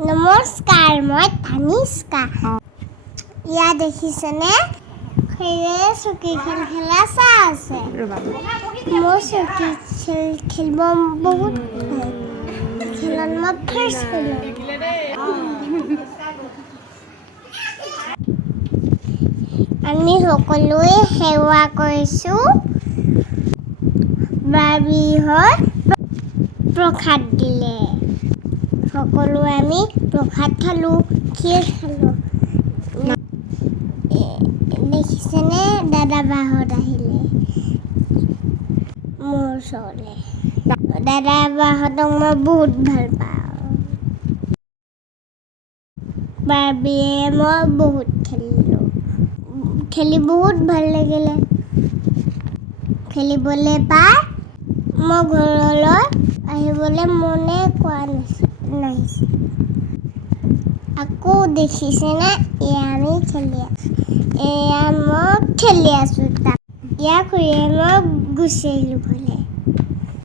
নমস্কাৰ, মই তানিষ্কা। ইয়াত দেখিছেনে? সেইয়ে চকী খেলা চাই আছে। মই চকী খেলিব বহুত ভাল। খেলত মই ফাৰ্ষ্ট হ'লো। আমি সকলোৱে সেৱা কৰিছোঁ। বাৰ্বিহঁত প্ৰসাদ দিলে। সকলোৱে আমি প্ৰসাদ খালোঁ, ক্ষীৰ খালোঁ। দেখিছেনে? দাদা বাহঁত আহিলে মোৰ ওচৰলৈ। দাদা বাহঁতক মই বহুত ভাল পাওঁ। বাৰ্বিয়ে মই বহুত খেলিলোঁ। খেলি বহুত ভাল লাগিলে। খেলিবলৈ পাই মই ঘৰলৈ আহিবলৈ মনে কৰা নাছিল। আকৌ দেখিছেনে? এয়া আমি খেলি আছোঁ। এয়া মই খেলি আছোঁ তাত। ইয়াৰ খুৰীয়ে মই গুচি আহিলোঁ ঘৰলৈ।